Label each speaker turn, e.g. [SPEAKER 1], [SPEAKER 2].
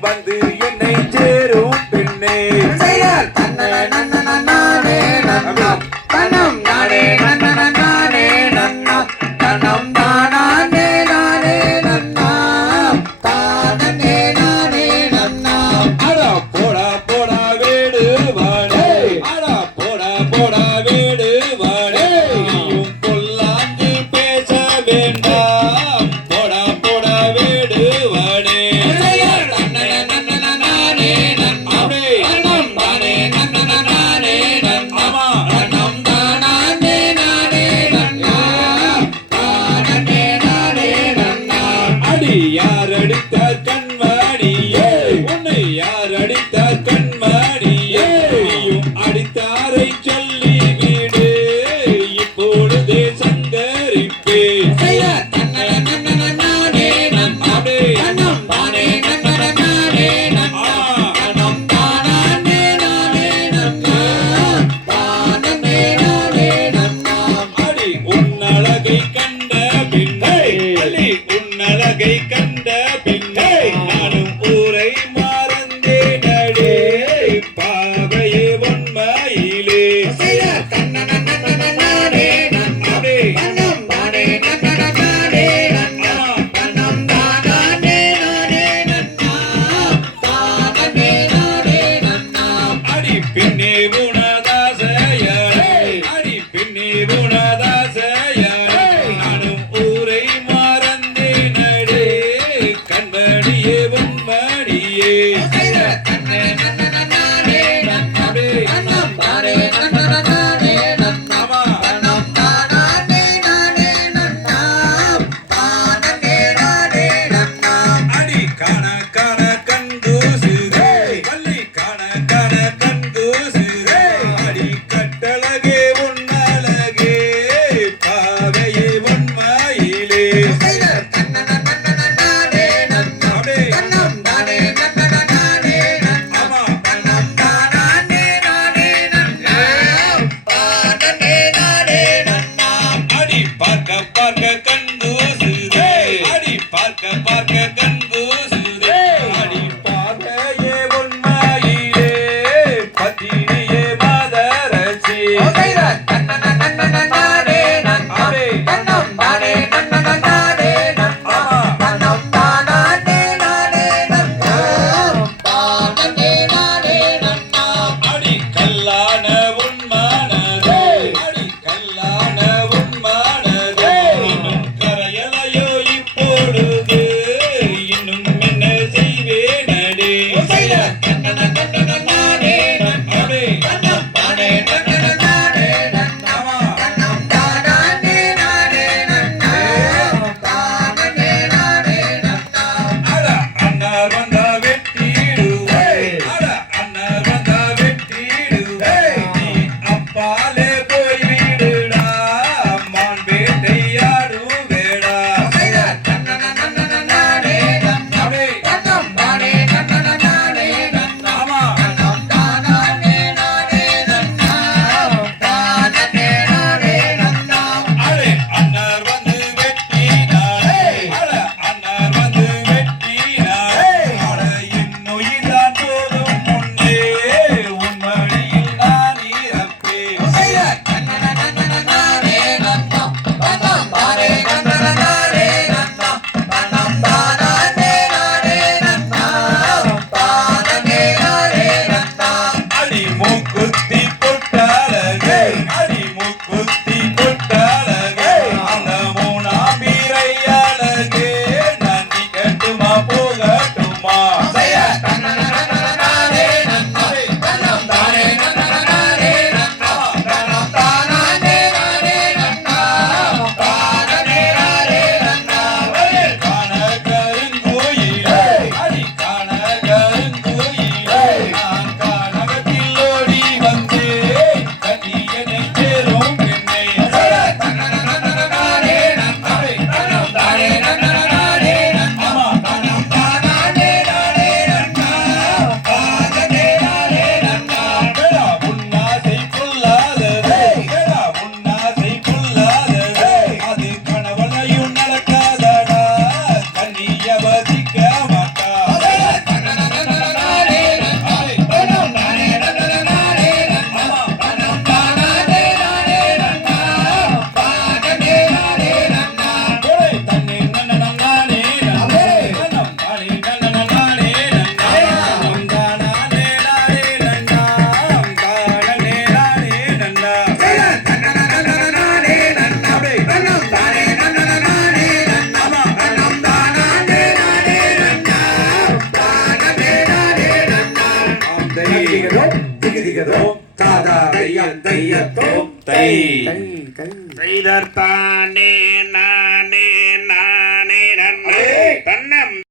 [SPEAKER 1] வந்து என்னை yeah. திகதிகதோம் தாதாரையந்தையத்தோம் தை
[SPEAKER 2] தைதர்த்தானே நானே நானே நன்